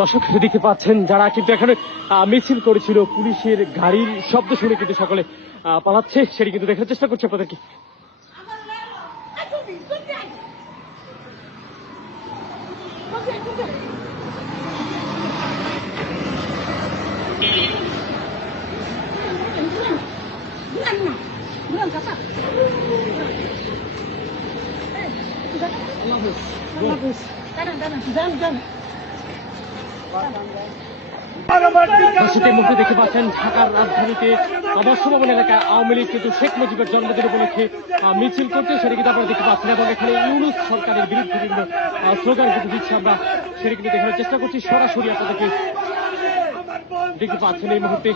দর্শক দেখতে পাচ্ছেন যারা কিন্তু এখানে মিছিল করেছিল, পুলিশের গাড়ির শব্দ শুনে কিন্তু সকলে পালাচ্ছে, সেটি কিন্তু দেখার চেষ্টা করছে আপনাদেরকে। দর্শকের মধ্যে দেখতে পাচ্ছেন ঢাকার রাজধানীতে বর্ষভবন এলাকায় আওয়ামী লীগ কিন্তু শেখ মুজিবের জন্মদিন উপলক্ষে মিছিল করছে, সেটা কিন্তু আপনারা দেখতে পাচ্ছেন। এবং এখানে ইউনূস সরকারের বিরুদ্ধে বিভিন্ন স্লোগান কিন্তু দিচ্ছে, আমরা সেটা কিন্তু দেখানোর চেষ্টা করছি সরাসরি আপনাদেরকে। দেখতে পাচ্ছেন এই মুহূর্তে